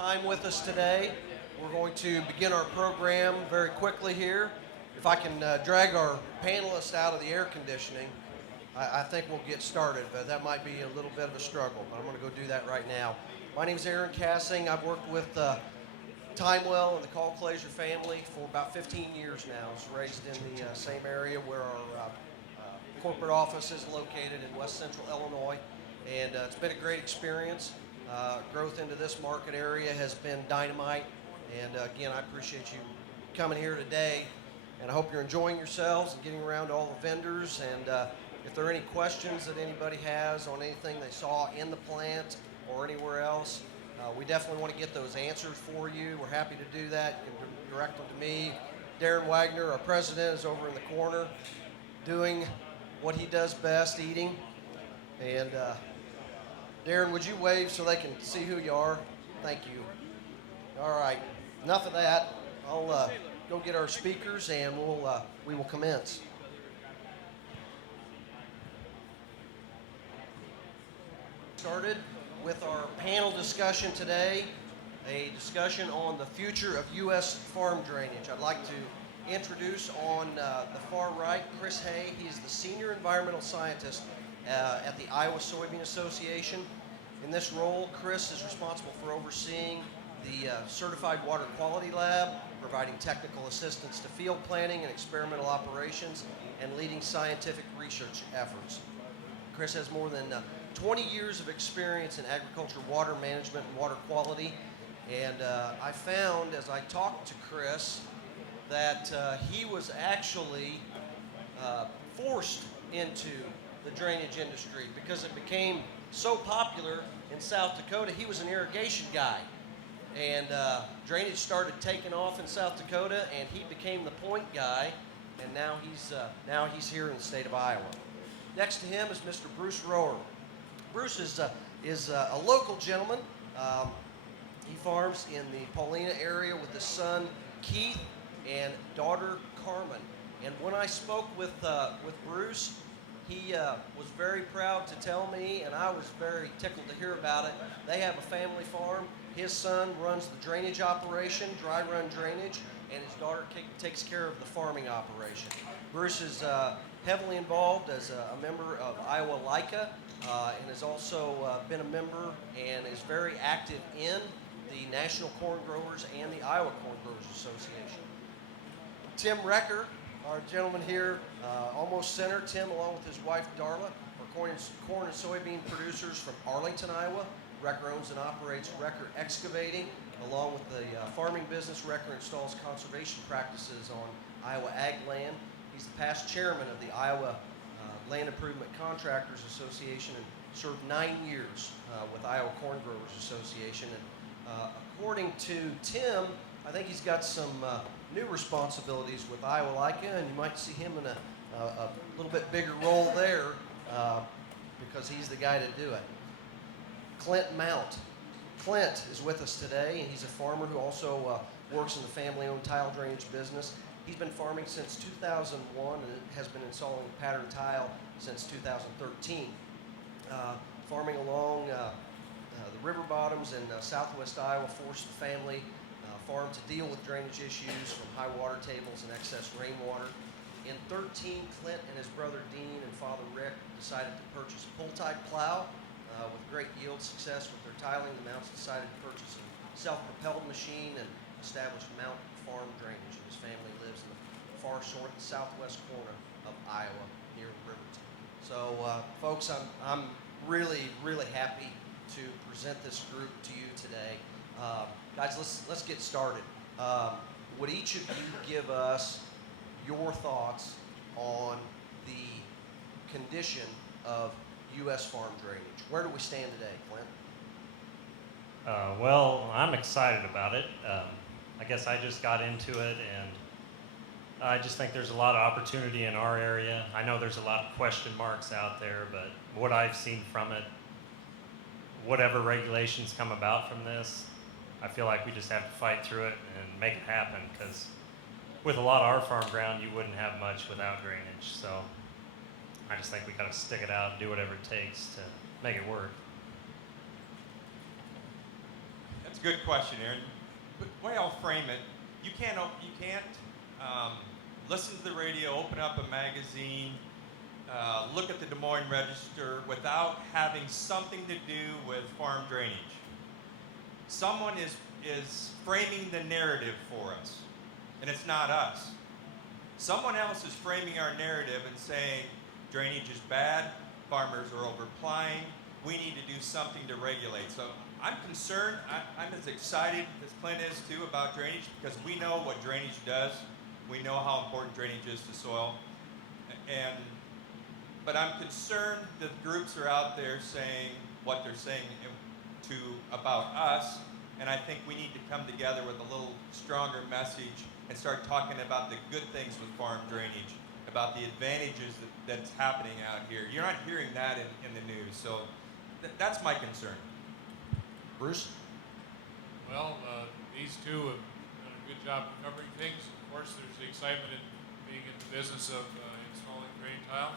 time with us today. We're going to begin our program very quickly here. If I can drag our panelists out of the air conditioning, I think we'll get started, but that might be a little bit of a struggle, but I'm going to go do that right now. My name is Aaron Cassing. I've worked with Timewell and the Call Glazer family for about 15 years now. I was raised in the same area where our corporate office is located in West Central Illinois, and it's been a great experience. Growth into this market area has been dynamite, and again, I appreciate you coming here today, and I hope you're enjoying yourselves and getting around to all the vendors. And if there are any questions that anybody has on anything they saw in the plant or anywhere else, we definitely want to get those answered for you. We're happy to do that. You can direct them to me. Darren Wagner, our president, is over in the corner doing what he does best, eating. And Darren, would you wave so they can see who you are? Thank you. All right, enough of that. I'll go get our speakers and we will commence. Started with our panel discussion today, a discussion on the future of U.S. farm drainage. I'd like to introduce on the far right, Chris Hay. He is the Senior Environmental Scientist at the Iowa Soybean Association. In this role, Chris is responsible for overseeing the Certified Water Quality Lab, providing technical assistance to field planning and experimental operations, and leading scientific research efforts. Chris has more than 20 years of experience in agriculture, water management, and water quality. And I found, as I talked to Chris, that he was actually forced into the drainage industry because it became so popular in South Dakota. He was an irrigation guy, and drainage started taking off in South Dakota, and he became the point guy, and now he's here in the state of Iowa. Next to him is Mr. Bruce Rohr. Bruce is a local gentleman. He farms in the Paulina area with his son Keith and daughter Carmen. And when I spoke with Bruce, he was very proud to tell me, and I was very tickled to hear about it. They have a family farm. His son runs the drainage operation, dry run drainage, and his daughter takes care of the farming operation. Bruce is heavily involved as a member of Iowa LICA, and has also been a member and is very active in the National Corn Growers and the Iowa Corn Growers Association. Tim Recker, our gentleman here, almost center. Tim, along with his wife Darla, are corn and soybean producers from Arlington, Iowa. Recker owns and operates Recker Excavating. Along with the farming business, Recker installs conservation practices on Iowa ag land. He's the past chairman of the Iowa Land Improvement Contractors Association and served 9 years with Iowa Corn Growers Association. And according to Tim, I think he's got some new responsibilities with Iowa LICA, and you might see him in a little bit bigger role there because he's the guy to do it. Clint Mount. Clint is with us today, and he's a farmer who also works in the family-owned tile drainage business. He's been farming since 2001 and has been installing pattern tile since 2013. Farming along the river bottoms in southwest Iowa forced the family farm to deal with drainage issues from high water tables and excess rainwater. In 2013, Clint and his brother Dean and father Rick decided to purchase a pull-type plow. With great yield success with their tiling, the Mounts decided to purchase a self-propelled machine and establish Mount Farm Drainage. And his family lives in the far southwest corner of Iowa near Riverton. So, folks, I'm really, really happy to present this group to you today. Guys, let's get started. Would each of you give us your thoughts on the condition of U.S. farm drainage? Where do we stand today, Clint? Well, I'm excited about it. I guess I just got into it, and I just think there's a lot of opportunity in our area. I know there's a lot of question marks out there, but what I've seen from it, whatever regulations come about from this, I feel like we just have to fight through it and make it happen, because with a lot of our farm ground, you wouldn't have much without drainage. So I just think we got to stick it out and do whatever it takes to make it work. That's a good question, Aaron. But the way I'll frame it, you can't listen to the radio, open up a magazine, look at the Des Moines Register without having something to do with farm drainage. Someone is framing the narrative for us, and it's not us. Someone else is framing our narrative and saying drainage is bad, farmers are overapplying, we need to do something to regulate. So I'm concerned, I'm as excited as Clint is too about drainage because we know what drainage does. We know how important drainage is to soil. But I'm concerned that groups are out there saying what they're saying about us, and I think we need to come together with a little stronger message and start talking about the good things with farm drainage, about the advantages that's happening out here. You're not hearing that in the news, so that's my concern. Bruce? Well, these two have done a good job of covering things. Of course, there's the excitement in being in the business of installing drain tile.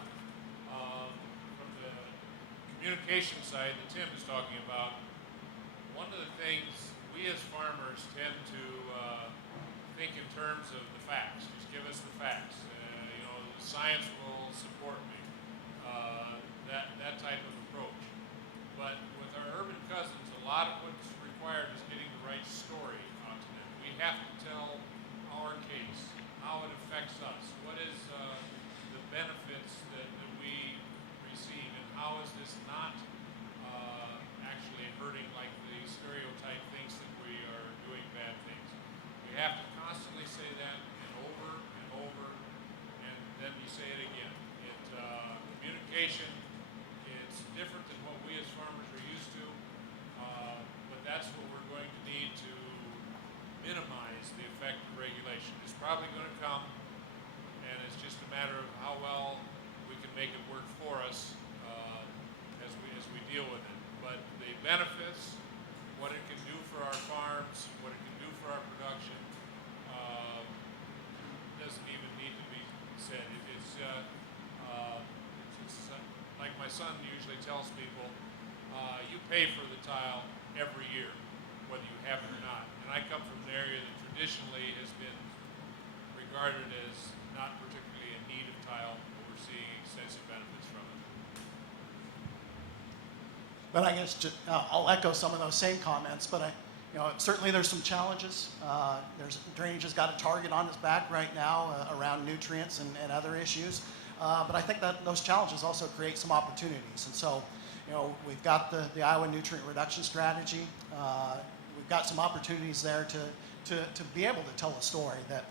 From the communication side that Tim is talking about, one of the things we as farmers tend to think in terms of the facts. Just give us the facts. The science will support me. That type of approach. But with our urban cousins, a lot of what's required is getting the right story out to them. We have to tell our case, how it affects us, what is the benefits that we receive, and how is this not actually hurting like the stereotype thinks that we are doing bad things. We have to constantly say that and over, and then you say it again. Communication, it's different than what we as farmers are used to, but that's what we're going to need to minimize the effect of regulation. It's probably going to come, and it's just a matter of how well we can make it work for us as we deal with it. But the benefits, what it can do for our farms, what it can do for our production, doesn't even need to be said. It's like my son usually tells people, you pay for the tile every year, whether you have it or not. And I come from an area that traditionally has been regarded as not particularly in need of tile, but we're seeing extensive benefits from it. But I guess I'll echo some of those same comments, but certainly there's some challenges. Drainage has got a target on its back right now around nutrients and other issues. But I think that those challenges also create some opportunities. And so, we've got the Iowa Nutrient Reduction Strategy. We've got some opportunities there to be able to tell a story that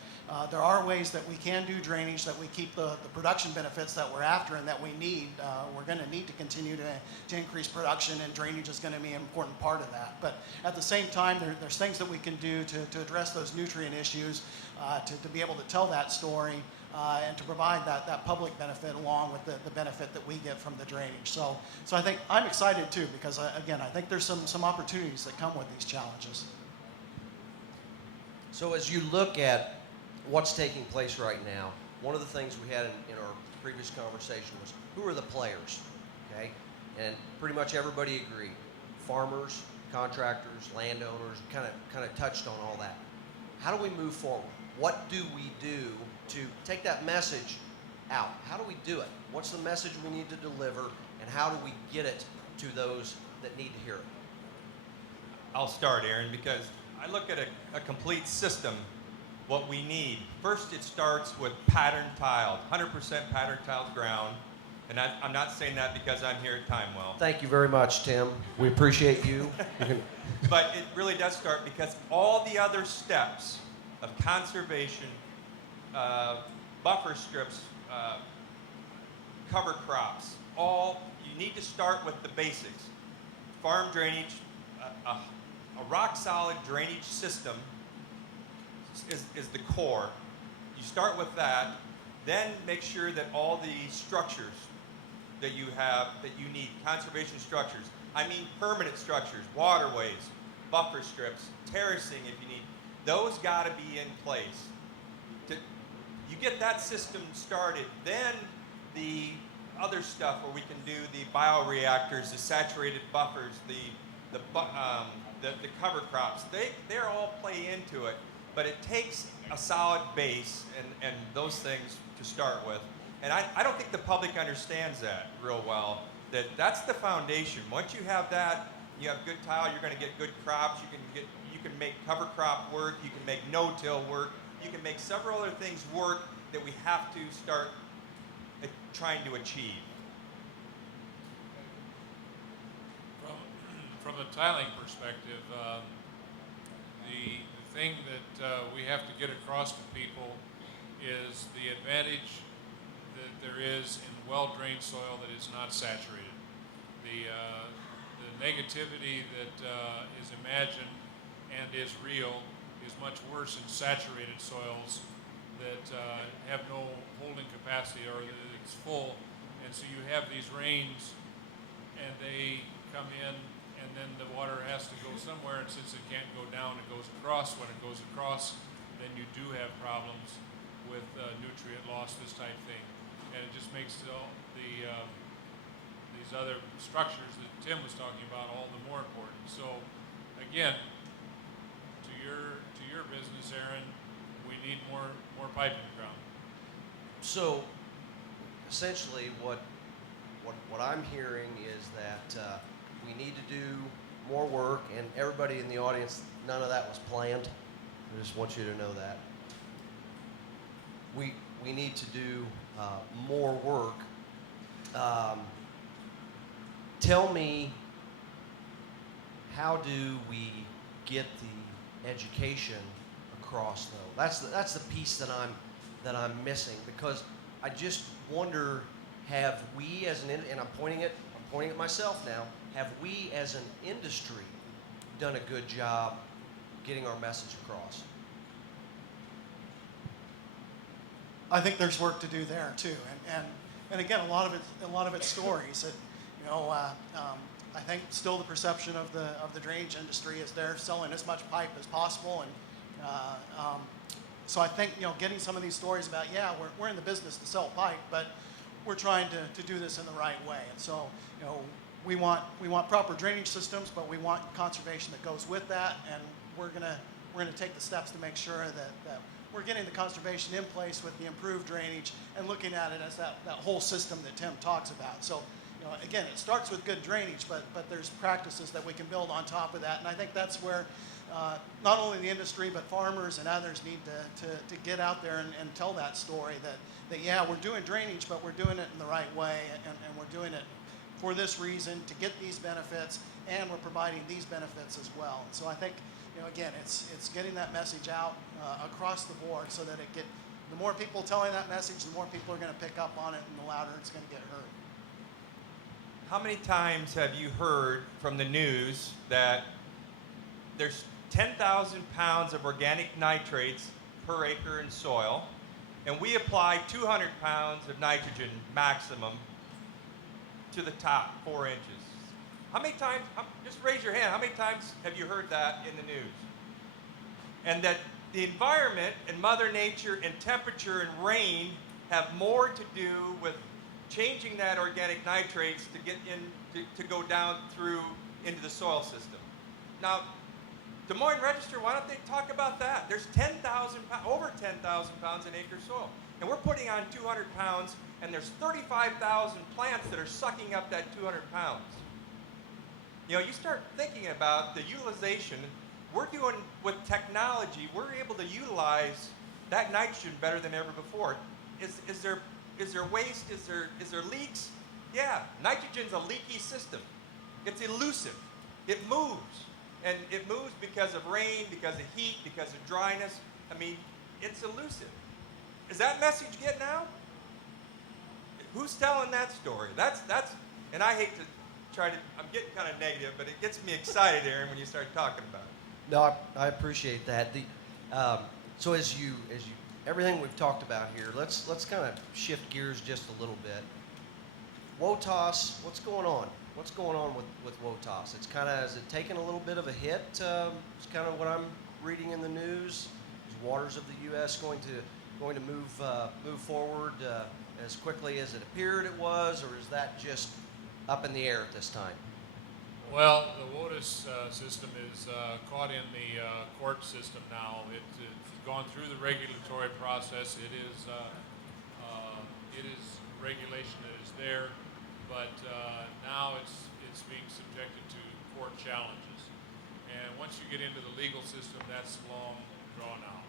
there are ways that we can do drainage, that we keep the production benefits that we're after and that we need. We're going to need to continue to increase production, and drainage is going to be an important part of that. But at the same time, there's things that we can do to address those nutrient issues, to be able to tell that story, and to provide that public benefit along with the benefit that we get from the drainage. So I think I'm excited too, because again, I think there's some opportunities that come with these challenges. So as you look at what's taking place right now, one of the things we had in our previous conversation was who are the players, okay? And pretty much everybody agreed. Farmers, contractors, landowners, kind of touched on all that. How do we move forward? What do we do to take that message out? How do we do it? What's the message we need to deliver, and how do we get it to those that need to hear it? I'll start, Aaron, because I look at a complete system, what we need. First, it starts with pattern tiled, 100% pattern tiled ground. And I'm not saying that because I'm here at Timewell. Thank you very much, Tim. We appreciate you. But it really does start because all the other steps of conservation, buffer strips, cover crops, you need to start with the basics. Farm drainage, a rock-solid drainage system is the core. You start with that, then make sure that all the structures that you have, that you need, conservation structures, I mean permanent structures, waterways, buffer strips, terracing if you need, those got to be in place. You get that system started, then the other stuff where we can do the bioreactors, the saturated buffers, the the cover crops, they're all play into it, but it takes a solid base and those things to start with. And I don't think the public understands that real well, that's the foundation. Once you have that, you have good tile, you're going to get good crops, you can make cover crop work, you can make no-till work, you can make several other things work that we have to start trying to achieve. From a tiling perspective, the thing that we have to get across to people is the advantage that there is in well-drained soil that is not saturated. The negativity that is imagined and is real is much worse in saturated soils that have no holding capacity or that it's full. And so you have these rains and they come in and then the water has to go somewhere, and since it can't go down, it goes across. When it goes across, then you do have problems with nutrient loss, this type thing. And it just makes these other structures that Tim was talking about all the more important. So again, to your business, Aaron, we need more pipe in the ground. So essentially what I'm hearing is that we need to do more work, and everybody in the audience, none of that was planned. I just want you to know that. We need to do more work. Tell me, how do we get the education across though? That's the piece that I'm missing, because I just wonder, have we as and I'm pointing at myself now, have we as an industry done a good job getting our message across? I think there's work to do there too, and again, a lot of it's stories. I think still the perception of the drainage industry is they're selling as much pipe as possible, and so I think getting some of these stories about we're in the business to sell pipe, but we're trying to do this in the right way, and so we want proper drainage systems, but we want conservation that goes with that, and we're gonna take the steps to make sure that we're getting the conservation in place with the improved drainage and looking at it as that whole system that Tim talks about. So, again, it starts with good drainage, but there's practices that we can build on top of that. And I think that's where not only the industry, but farmers and others need to get out there and tell that story that we're doing drainage, but we're doing it in the right way, and we're doing it for this reason, to get these benefits, and we're providing these benefits as well. And so I think, again, it's getting that message out across the board, so that the more people telling that message, the more people are going to pick up on it, and the louder it's going to get heard. How many times have you heard from the news that there's 10,000 pounds of organic nitrates per acre in soil, and we apply 200 pounds of nitrogen maximum to the top 4 inches? How many times, just raise your hand, how many times have you heard that in the news? And that the environment and Mother Nature and temperature and rain have more to do with changing that organic nitrates to get to go down through into the soil system. Now, Des Moines Register, why don't they talk about that? There's over 10,000 pounds in acre soil. And we're putting on 200 pounds, and there's 35,000 plants that are sucking up that 200 pounds. You start thinking about the utilization. We're doing with technology, we're able to utilize that nitrogen better than ever before. Is there waste? Is there leaks? Yeah, nitrogen's a leaky system. It's elusive. It moves. And it moves because of rain, because of heat, because of dryness. I mean, it's elusive. Is that message getting out? Who's telling that story? That's and I hate to I'm getting kind of negative, but it gets me excited, Aaron, when you start talking about it. No, I appreciate that. So as you everything we've talked about here, let's kind of shift gears just a little bit. WOTOS, what's going on? What's going on with WOTOS? Is it taking a little bit of a hit? It's kind of what I'm reading in the news. Is waters of the U.S. going to move forward as quickly as it appeared it was, or is that just up in the air at this time? Well, the WOTUS system is caught in the court system now. It's gone through the regulatory process. It is regulation that is there, but now it's being subjected to court challenges. And once you get into the legal system, that's long drawn out.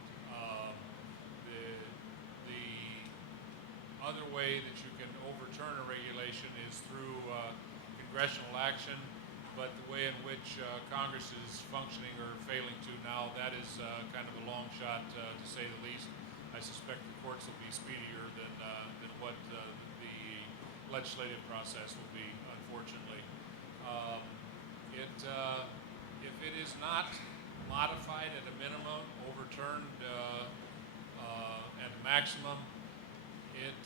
The other way that you can overturn a regulation is through congressional action, but the way in which Congress is functioning or failing to now, that is kind of a long shot to say the least. I suspect the courts will be speedier than what the legislative process will be, unfortunately. If it is not modified at a minimum, overturned at a maximum, it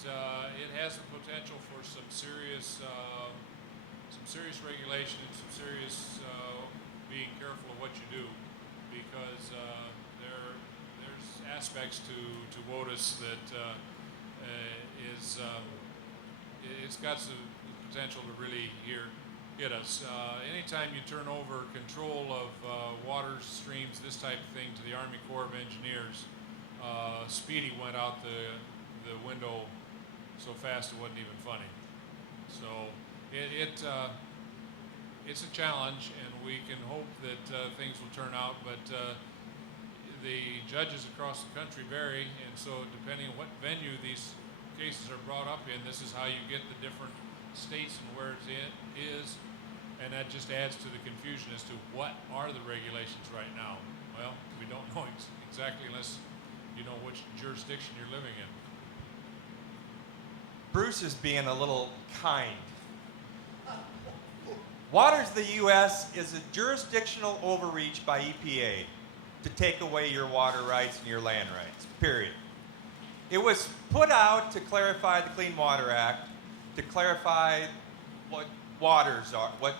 has the potential for some serious regulation and some serious being careful of what you do, because there's aspects to WOTUS that it's got the potential to really hit us. Anytime you turn over control of water streams, this type of thing, to the Army Corps of Engineers, Speedy went out the window so fast it wasn't even funny. So it's a challenge, and we can hope that things will turn out, but the judges across the country vary, and so depending on what venue these cases are brought up in, this is how you get the different states and where it is, and that just adds to the confusion as to what are the regulations right now. Well, we don't know exactly unless you know which jurisdiction you're living in. Bruce is being a little kind. Waters of the U.S. is a jurisdictional overreach by EPA to take away your water rights and your land rights, period. It was put out to clarify the Clean Water Act, to clarify what waters are, what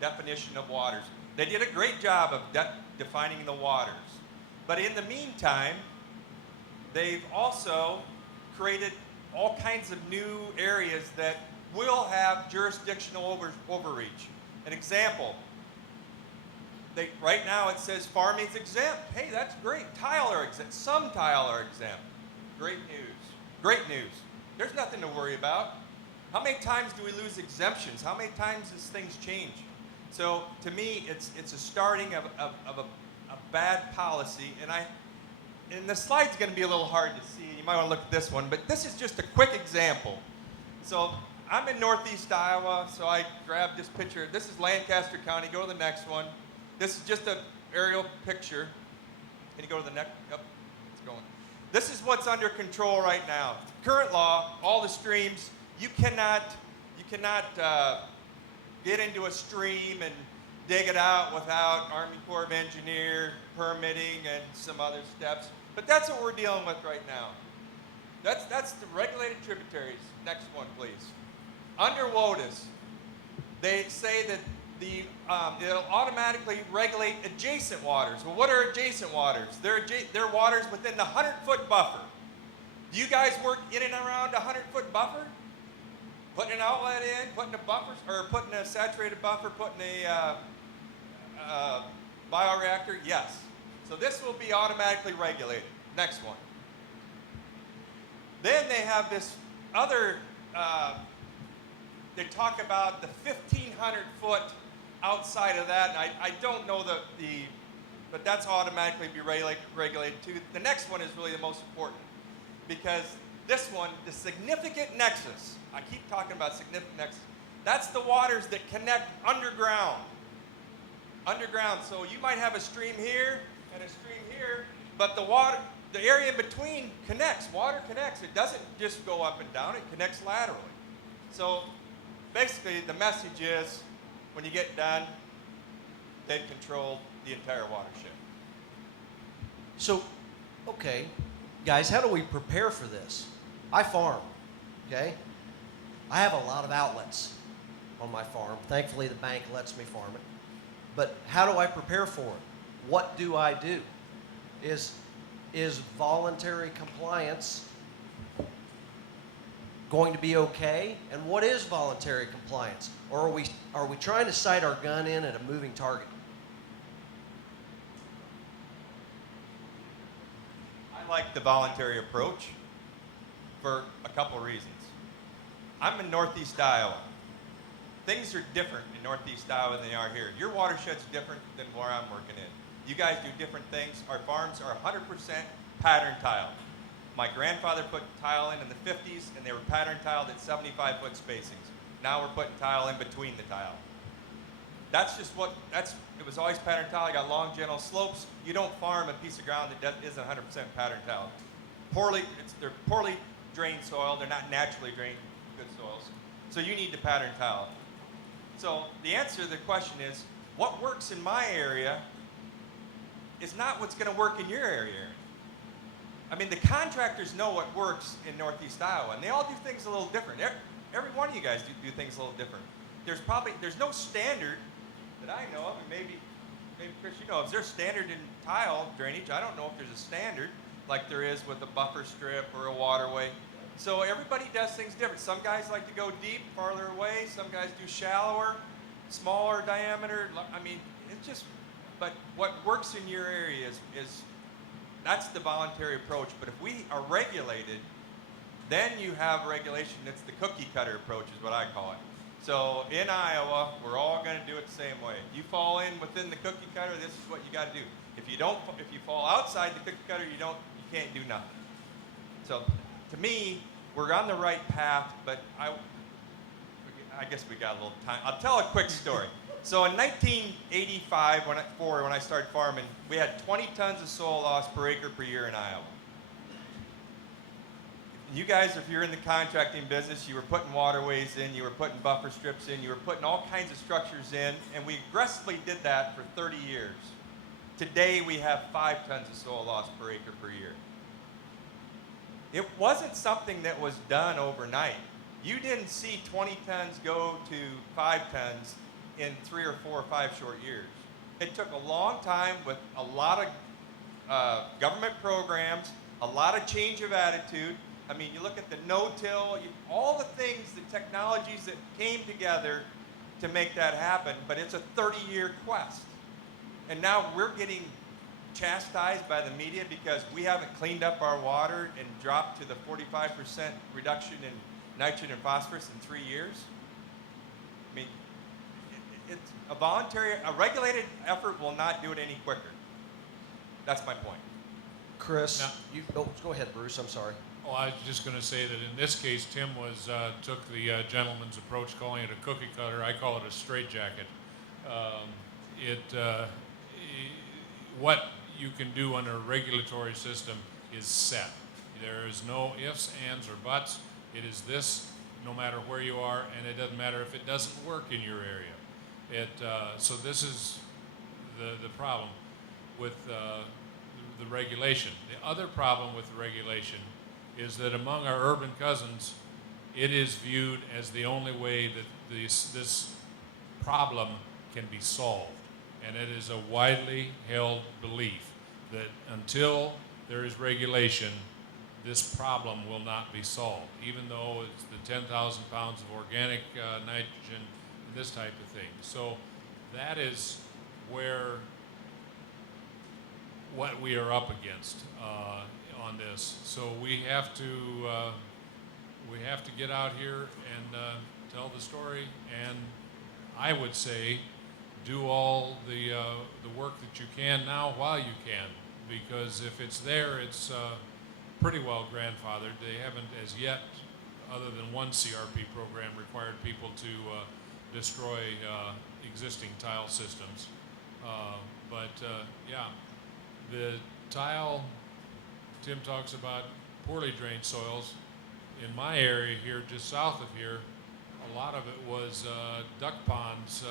definition of waters. They did a great job of defining the waters. But in the meantime, they've also created all kinds of new areas that will have jurisdictional overreach. An example, right now it says farming's exempt. Hey, that's great. Tile are exempt. Some tile are exempt. Great news. Great news. There's nothing to worry about. How many times do we lose exemptions? How many times does things change? So to me, it's a starting of a bad policy. And the slide's going to be a little hard to see. You might want to look at this one, but this is just a quick example. So I'm in northeast Iowa, so I grabbed this picture. This is Lancaster County. Go to the next one. This is just an aerial picture. Can you go to the next? Yep, it's going. This is what's under control right now. Current law, all the streams, you cannot get into a stream and dig it out without Army Corps of Engineers permitting and some other steps. But that's what we're dealing with right now. That's the regulated tributaries. Next one, please. Under WOTUS, they say that it'll automatically regulate adjacent waters. Well, what are adjacent waters? They're waters within the 100-foot buffer. Do you guys work in and around a 100-foot buffer? Putting an outlet in, putting a buffer, or putting a saturated buffer, putting a bioreactor? Yes. So this will be automatically regulated. Next one. Then they have this other, they talk about the 1,500-foot outside of that, and I don't know but that's automatically be regulated too. The next one is really the most important, because this one, the significant nexus, I keep talking about significant nexus, that's the waters that connect underground. Underground, so you might have a stream here and a stream here, but the area in between connects, water connects. It doesn't just go up and down, it connects laterally. So basically the message is, when you get done, they've controlled the entire watershed. So, okay, guys, how do we prepare for this? I farm, okay? I have a lot of outlets on my farm. Thankfully, the bank lets me farm it. But how do I prepare for it? What do I do? Is voluntary compliance going to be okay, and what is voluntary compliance? Or are we trying to sight our gun in at a moving target? I like the voluntary approach for a couple reasons. I'm in Northeast Iowa. Things are different in Northeast Iowa than they are here. Your watershed's different than where I'm working in. You guys do different things. Our farms are 100% pattern tile. My grandfather put tile in the 50s, and they were pattern tiled at 75-foot spacings. Now we're putting tile in between the tile. It was always pattern tile. I got long, gentle slopes. You don't farm a piece of ground that isn't 100% pattern tile. They're poorly drained soil. They're not naturally drained good soils. So you need the pattern tile. So the answer to the question is, what works in my area is not what's going to work in your area. I mean, the contractors know what works in Northeast Iowa, and they all do things a little different. Every one of you guys do things a little different. There's no standard that I know of, and maybe Chris, you know, is there a standard in tile drainage? I don't know if there's a standard like there is with a buffer strip or a waterway. So everybody does things different. Some guys like to go deep, farther away. Some guys do shallower, smaller diameter. I mean, but what works in your area is that's the voluntary approach. But if we are regulated, then you have regulation. It's the cookie cutter approach is what I call it. So in Iowa, we're all going to do it the same way. If you fall in within the cookie cutter, this is what you got to do. If you fall outside the cookie cutter, you can't do nothing. So to me, we're on the right path, but I guess we got a little time. I'll tell a quick story. So in 1985, when I started farming, we had 20 tons of soil loss per acre per year in Iowa. You guys, if you're in the contracting business, you were putting waterways in, you were putting buffer strips in, you were putting all kinds of structures in, and we aggressively did that for 30 years. Today, we have 5 tons of soil loss per acre per year. It wasn't something that was done overnight. You didn't see 20 tons go to 5 tons in 3 or 4 or 5 short years. It took a long time with a lot of government programs, a lot of change of attitude. I mean, you look at the no-till, all the things, the technologies that came together to make that happen, but it's a 30-year quest. And now we're getting chastised by the media because we haven't cleaned up our water and dropped to the 45% reduction in nitrogen and phosphorus in 3 years. I mean, it's a regulated effort will not do it any quicker. That's my point. Chris, Now- go ahead, Bruce. I'm sorry. Oh, I was just going to say that in this case, Tim took the gentleman's approach, calling it a cookie cutter. I call it a straitjacket. What you can do under a regulatory system is set. There is no ifs, ands, or buts. It is this, no matter where you are, and it doesn't matter if it doesn't work in your area. So this is the problem with the regulation. The other problem with the regulation is that among our urban cousins, it is viewed as the only way that this problem can be solved. And it is a widely held belief that until there is regulation, this problem will not be solved, even though it's the 10,000 pounds of organic nitrogen and this type of thing. So that is what we are up against on this. So we have to get out here and tell the story, and I would say do all the work that you can now while you can, because if it's there, it's pretty well grandfathered. They haven't as yet, other than one CRP program, required people to destroy existing tile systems. Yeah, the tile, Tim talks about poorly drained soils. In my area here, just south of here, a lot of it was duck ponds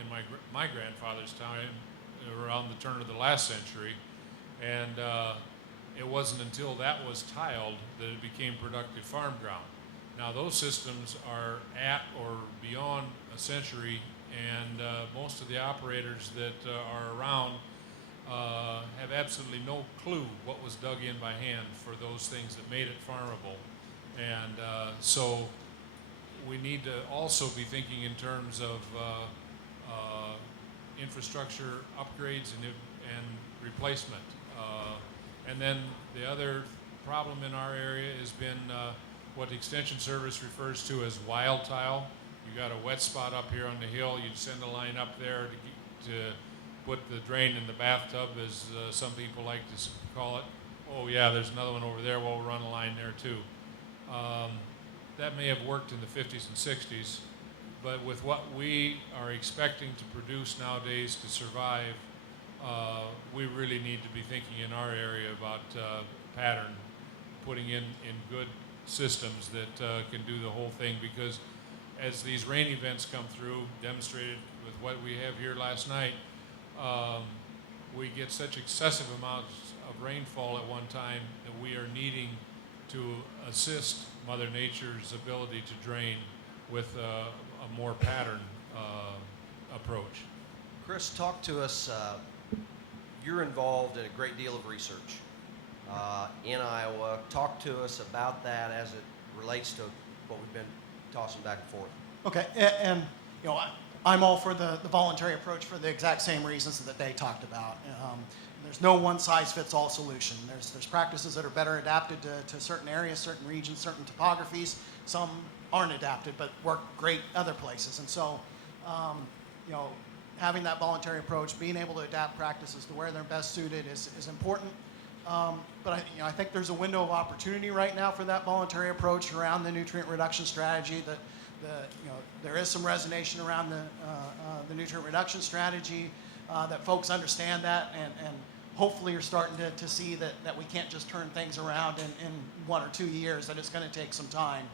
in my grandfather's time, around the turn of the last century, and it wasn't until that was tiled that it became productive farm ground. Now those systems are at or beyond a century, and most of the operators that are around have absolutely no clue what was dug in by hand for those things that made it farmable. And so we need to also be thinking in terms of infrastructure upgrades and replacement. And then the other problem in our area has been what the Extension Service refers to as wild tile. You got a wet spot up here on the hill, you'd send a line up there to put the drain in the bathtub, as some people like to call it. Oh yeah, there's another one over there, well, we'll run a line there too. That may have worked in the 50s and 60s, but with what we are expecting to produce nowadays to survive, we really need to be thinking in our area about pattern, putting in good systems that can do the whole thing, because as these rain events come through, demonstrated with what we have here last night, we get such excessive amounts of rainfall at one time that we are needing to assist Mother Nature's ability to drain with a more pattern approach. Chris, talk to us. You're involved in a great deal of research in Iowa. Talk to us about that as it relates to what we've been tossing back and forth. Okay, and you know, I'm all for the voluntary approach for the exact same reasons that they talked about. There's no one-size-fits-all solution. There's practices that are better adapted to certain areas, certain regions, certain topographies. Some aren't adapted but work great other places. And so, you know, having that voluntary approach, being able to adapt practices to where they're best suited is important. But I think there's a window of opportunity right now for that voluntary approach around the nutrient reduction strategy. That there is some resonation around the nutrient reduction strategy, that folks understand that, and hopefully you're starting to see that we can't just turn things around in 1 or 2 years, that it's going to take some time.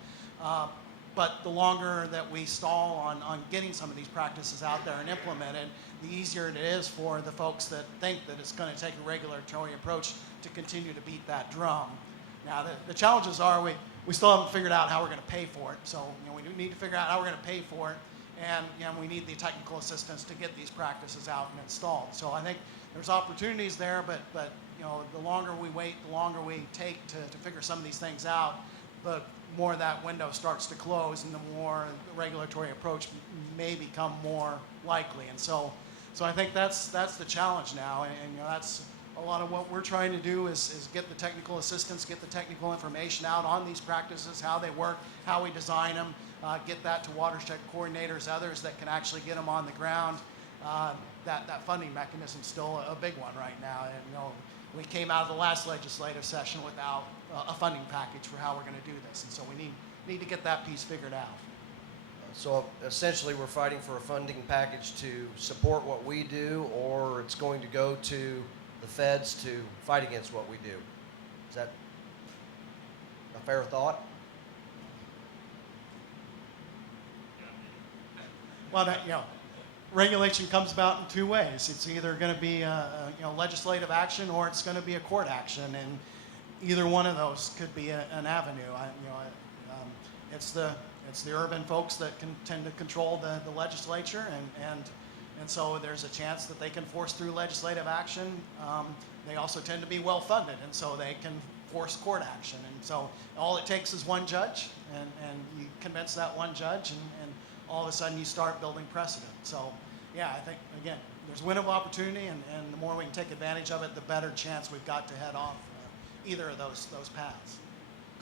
But the longer that we stall on getting some of these practices out there and implemented, the easier it is for the folks that think that it's going to take a regulatory approach to continue to beat that drum. Now, the challenges are we still haven't figured out how we're going to pay for it. So we do need to figure out how we're going to pay for it, and we need the technical assistance to get these practices out and installed. So I think there's opportunities there, but the longer we wait, the longer we take to figure some of these things out, the more that window starts to close, and the more the regulatory approach may become more likely. And so I think that's the challenge now, and that's a lot of what we're trying to do is get the technical assistance, get the technical information out on these practices, how they work, how we design them, get that to watershed coordinators, others that can actually get them on the ground. That funding mechanism is still a big one right now. And we came out of the last legislative session without a funding package for how we're going to do this, and so we need to get that piece figured out. So essentially, we're fighting for a funding package to support what we do, or it's going to go to the feds to fight against what we do. Is that a fair thought? Well, regulation comes about in two ways. It's either going to be legislative action, or it's going to be a court action, and either one of those could be an avenue. It's the urban folks that can tend to control the legislature, and so there's a chance that they can force through legislative action. They also tend to be well funded, and so they can force court action. And so all it takes is one judge, and you convince that one judge, and all of a sudden you start building precedent. So yeah, I think, again, there's a window of opportunity, and the more we can take advantage of it, the better chance we've got to head off either of those paths.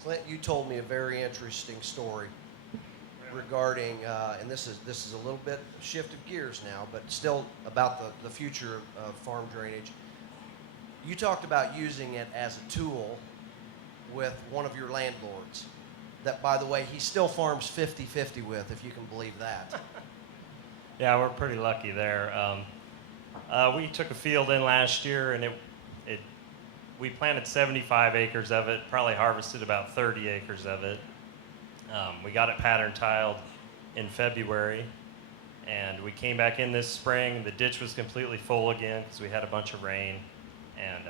Clint, you told me a very interesting story regarding, and this is a little bit shift of gears now, but still about the future of farm drainage. You talked about using it as a tool with one of your landlords that, by the way, he still farms 50-50 with, if you can believe that. Yeah, we're pretty lucky there. We took a field in last year, and we planted 75 acres of it, probably harvested about 30 acres of it. We got it pattern tiled in February, and we came back in this spring. The ditch was completely full again because we had a bunch of rain, and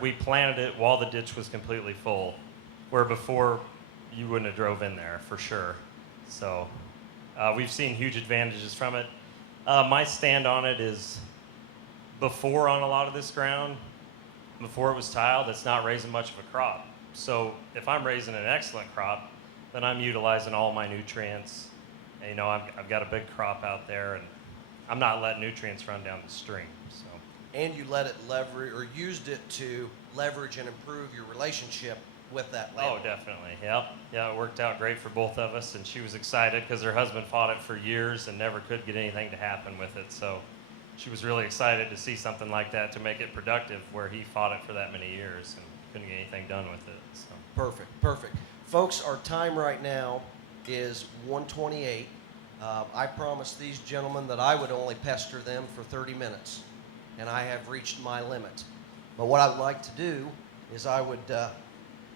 we planted it while the ditch was completely full, where before you wouldn't have drove in there for sure. So we've seen huge advantages from it. My stand on it is, before on a lot of this ground, before it was tiled, it's not raising much of a crop. So if I'm raising an excellent crop, then I'm utilizing all my nutrients. And, you know, I've got a big crop out there, and I'm not letting nutrients run down the stream. So. And you let it leverage, or used it to leverage and improve your relationship with that land. Oh, definitely. Yep. Yeah, it worked out great for both of us, and she was excited because her husband fought it for years and never could get anything to happen with it. So she was really excited to see something like that to make it productive, where he fought it for that many years and couldn't get anything done with it. So. Perfect, perfect. Folks, our time right now is 1:28. I promised these gentlemen that I would only pester them for 30 minutes, and I have reached my limit. But what I would like to do is I would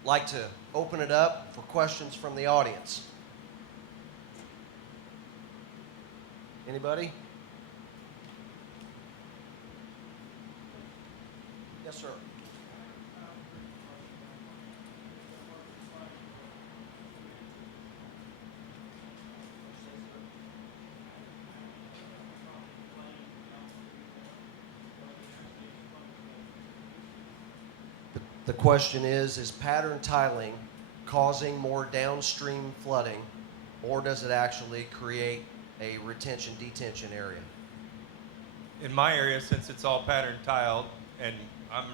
like to open it up for questions from the audience. Anybody? Yes, sir. The question is pattern tiling causing more downstream flooding, or does it actually create a retention-detention area? In my area, since it's all pattern tiled, and I'm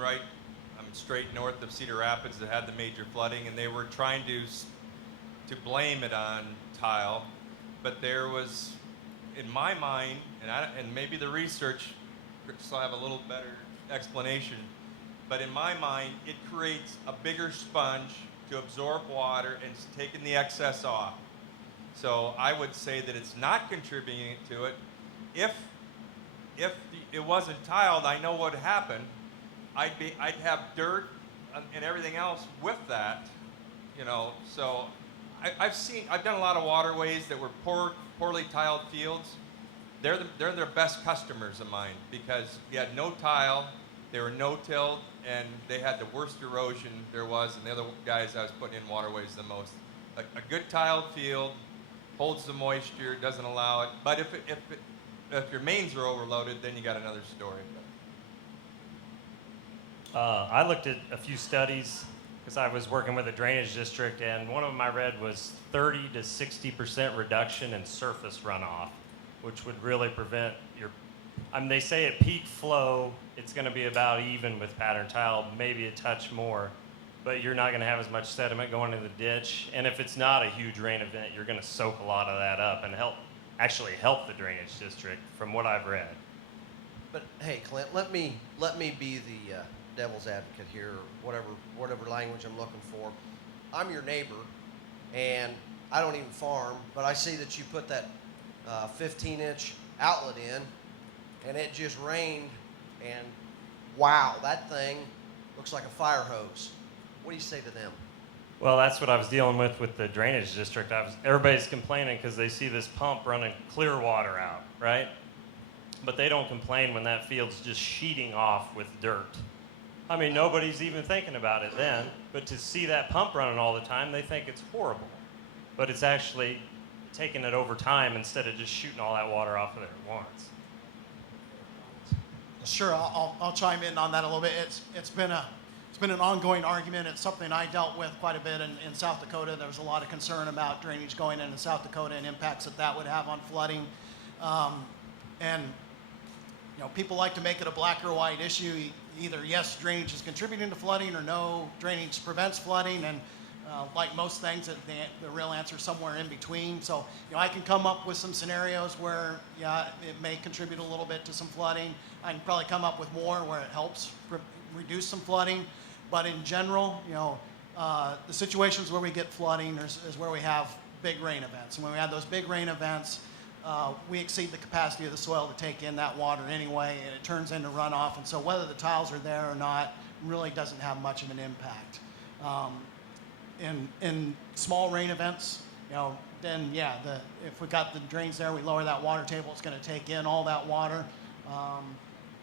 straight north of Cedar Rapids that had the major flooding, and they were trying to blame it on tile, but there was, in my mind, and maybe the research will have a little better explanation, but in my mind, it creates a bigger sponge to absorb water and it's taking the excess off. So I would say that it's not contributing to it. If it wasn't tiled, I know what would happen. I'd have dirt and everything else with that, you know. So I've done a lot of waterways that were poorly tiled fields. They're their best customers of mine because you had no tile, they were no-tilled, and they had the worst erosion there was, and the other guys I was putting in waterways the most. A good tiled field holds the moisture, doesn't allow it. But if your mains are overloaded, then you got another story. I looked at a few studies because I was working with a drainage district, and one of them I read was 30 to 60% reduction in surface runoff, which would really prevent your. They say at peak flow, it's going to be about even with pattern tile, maybe a touch more, but you're not going to have as much sediment going into the ditch. And if it's not a huge rain event, you're going to soak a lot of that up and actually help the drainage district, from what I've read. But hey, Clint, let me be the devil's advocate here, or whatever language I'm looking for. I'm your neighbor, and I don't even farm, but I see that you put that 15-inch outlet in, and it just rained, and wow, that thing looks like a fire hose. What do you say to them? Well, that's what I was dealing with the drainage district. Everybody's complaining because they see this pump running clear water out, right? But they don't complain when that field's just sheeting off with dirt. I mean, nobody's even thinking about it then, but to see that pump running all the time, they think it's horrible. But it's actually taking it over time instead of just shooting all that water off of there at once. Sure, I'll chime in on that a little bit. It's been an ongoing argument. It's something I dealt with quite a bit in South Dakota. There was a lot of concern about drainage going into South Dakota and impacts that would have on flooding. And you know, people like to make it a black or white issue. Either yes, drainage is contributing to flooding, or no, drainage prevents flooding. And like most things, the real answer is somewhere in between. So, you know, I can come up with some scenarios where, yeah, it may contribute a little bit to some flooding. I can probably come up with more where it helps reduce some flooding. But in general, you know, the situations where we get flooding is where we have big rain events. And when we have those big rain events, we exceed the capacity of the soil to take in that water anyway, and it turns into runoff. And so whether the tiles are there or not really doesn't have much of an impact. In small rain events, you know, then yeah, if we got the drains there, we lower that water table, it's going to take in all that water.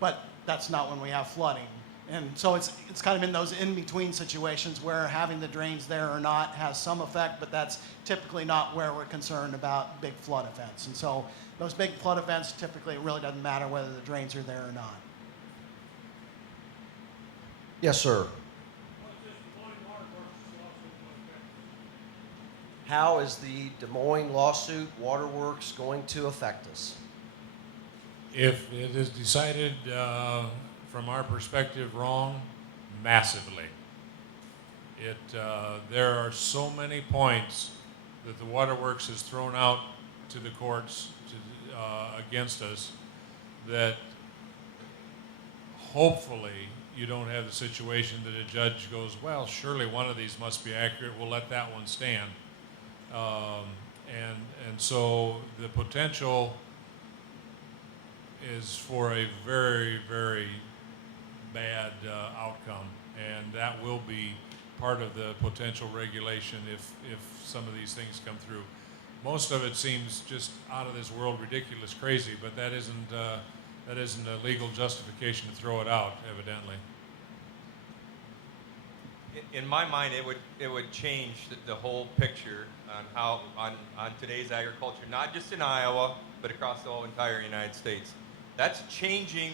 But that's not when we have flooding. And so it's kind of in those in-between situations where having the drains there or not has some effect, but that's typically not where we're concerned about big flood events. And so those big flood events, typically it really doesn't matter whether the drains are there or not. Yes, sir. Well, it's just flowing water courses how is the Des Moines lawsuit, Waterworks, going to affect us? If it is decided from our perspective wrong, massively. There are so many points that the Waterworks has thrown out to the courts against us that hopefully you don't have the situation that a judge goes, well, surely one of these must be accurate, we'll let that one stand. And so the potential is for a very, very bad outcome, and that will be part of the potential regulation if some of these things come through. Most of it seems just out of this world, ridiculous, crazy, but that isn't a legal justification to throw it out, evidently. In my mind, it would change the whole picture on how on today's agriculture, not just in Iowa, but across the whole entire United States. That's changing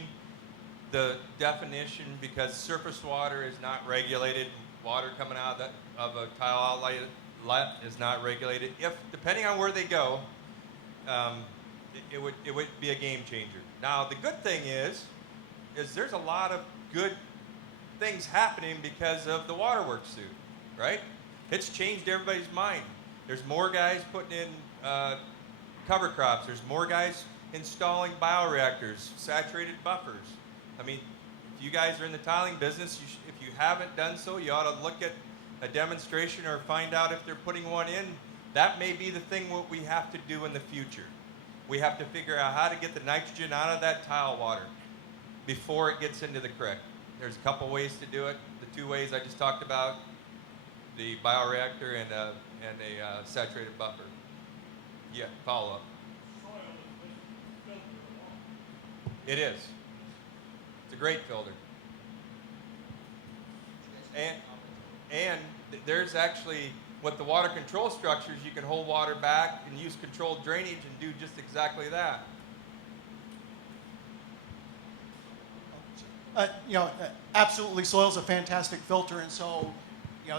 the definition because surface water is not regulated. Water coming out of a tile outlet is not regulated. If depending on where they go, it would be a game changer. Now the good thing is there's a lot of good things happening because of the Waterworks suit, right? It's changed everybody's mind. There's more guys putting in cover crops. There's more guys installing bioreactors, saturated buffers. I mean, if you guys are in the tiling business, if you haven't done so, you ought to look at a demonstration or find out if they're putting one in. That may be the thing what we have to do in the future. We have to figure out how to get the nitrogen out of that tile water before it gets into the creek. There's a couple ways to do it. The two ways I just talked about, the bioreactor and a saturated buffer. Yeah, follow up. It is. It's a great filter. And there's actually, with the water control structures, you can hold water back and use controlled drainage and do just exactly that. Absolutely, soil's a fantastic filter, and so,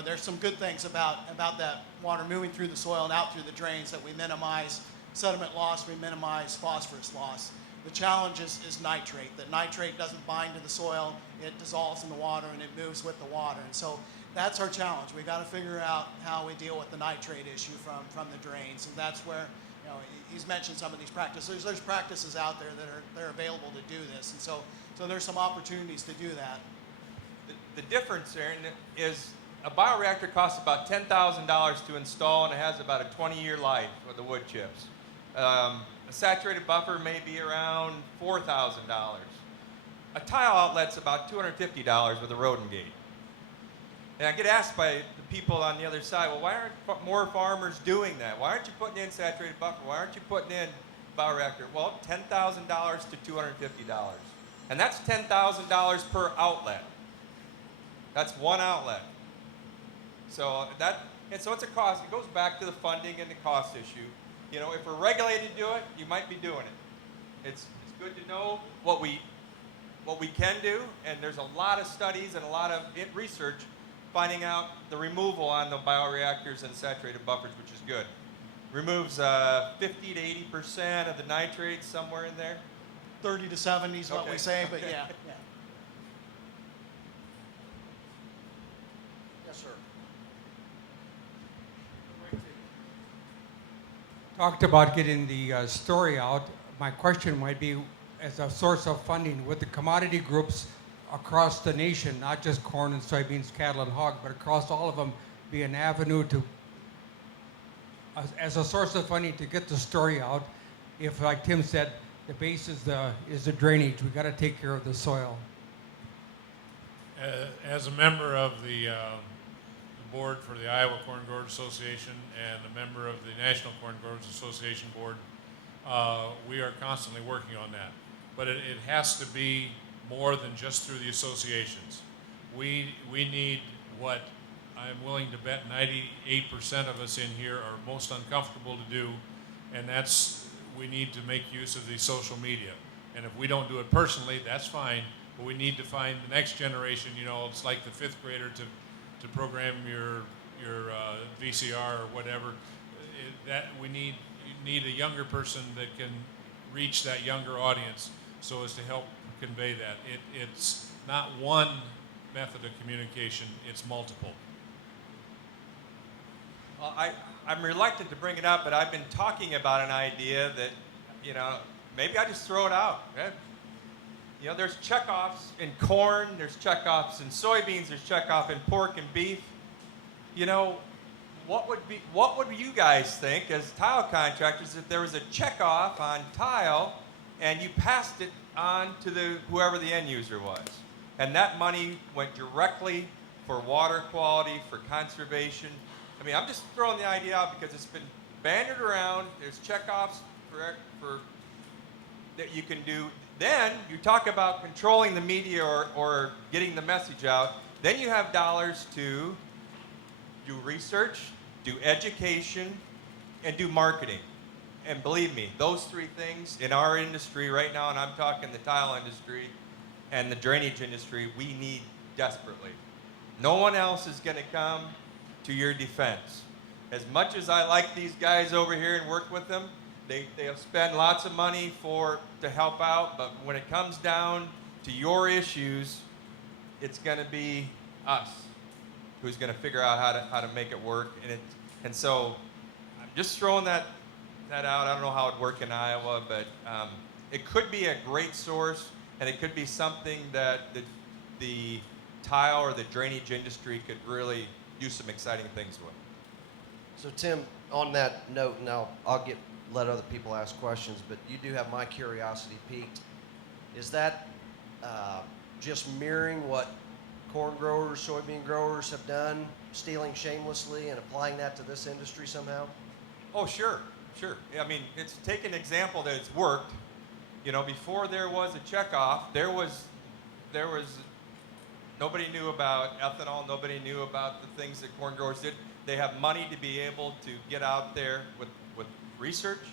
there's some good things about that water moving through the soil and out through the drains, that we minimize sediment loss, we minimize phosphorus loss. The challenge is nitrate. That nitrate doesn't bind to the soil, it dissolves in the water and it moves with the water. And so that's our challenge. We've got to figure out how we deal with the nitrate issue from the drains. And that's where, he's mentioned some of these practices. There's practices out there that are available to do this. And so there's some opportunities to do that. The difference, Aaron, is a bioreactor costs about $10,000 to install, and it has about a 20-year life with the wood chips. A saturated buffer may be around $4,000. A tile outlet's about $250 with a rodent gate. And I get asked by the people on the other side, well, why aren't more farmers doing that? Why aren't you putting in saturated buffer? Why aren't you putting in bioreactor? Well, $10,000 to $250. And that's $10,000 per outlet. That's one outlet. So it's a cost. It goes back to the funding and the cost issue. If we're regulated to do it, you might be doing it. It's good to know what we can do, and there's a lot of studies and a lot of research finding out the removal on the bioreactors and saturated buffers, which is good. Removes 50 to 80% of the nitrates, somewhere in there. 30 to 70 is what we say, but yeah. Yes, sir. Talked about getting the story out. My question might be, as a source of funding, would the commodity groups across the nation, not just corn and soybeans, cattle and hog, but across all of them, be an avenue to, as a source of funding to get the story out? If, like Tim said, the base is the drainage, we got to take care of the soil. As a member of the board for the Iowa Corn Growers Association and a member of the National Corn Growers Association board, we are constantly working on that. But it has to be more than just through the associations. We need what I'm willing to bet 98% of us in here are most uncomfortable to do, and that's we need to make use of the social media. And if we don't do it personally, that's fine, but we need to find the next generation. It's like the fifth grader to program your VCR or whatever. you need a younger person that can reach that younger audience so as to help convey that. It's not one method of communication, it's multiple. Well, I'm reluctant to bring it up, but I've been talking about an idea that, maybe I just throw it out. There's checkoffs in corn, there's checkoffs in soybeans, there's checkoff in pork and beef. What would you guys think as tile contractors if there was a checkoff on tile and you passed it on to whoever the end user was, and that money went directly for water quality, for conservation? I mean, I'm just throwing the idea out because it's been bandied around. There's checkoffs for that you can do. Then you talk about controlling the media or getting the message out. Then you have dollars to do research, do education, and do marketing. And believe me, those three things in our industry right now, and I'm talking the tile industry and the drainage industry, we need desperately. No one else is going to come to your defense. As much as I like these guys over here and work with them, they'll spend lots of money to help out, but when it comes down to your issues, it's going to be us who's going to figure out how to make it work. And so I'm just throwing that out. I don't know how it'd work in Iowa, but it could be a great source, and it could be something that the tile or the drainage industry could really do some exciting things with. So Tim, on that note, now I'll let other people ask questions, but you do have my curiosity piqued. Is that just mirroring what corn growers, soybean growers have done, stealing shamelessly and applying that to this industry somehow? Oh, sure. I mean, it's take an example that it's worked. Before there was a checkoff, there was nobody knew about ethanol. Nobody knew about the things that corn growers did. They have money to be able to get out there with research,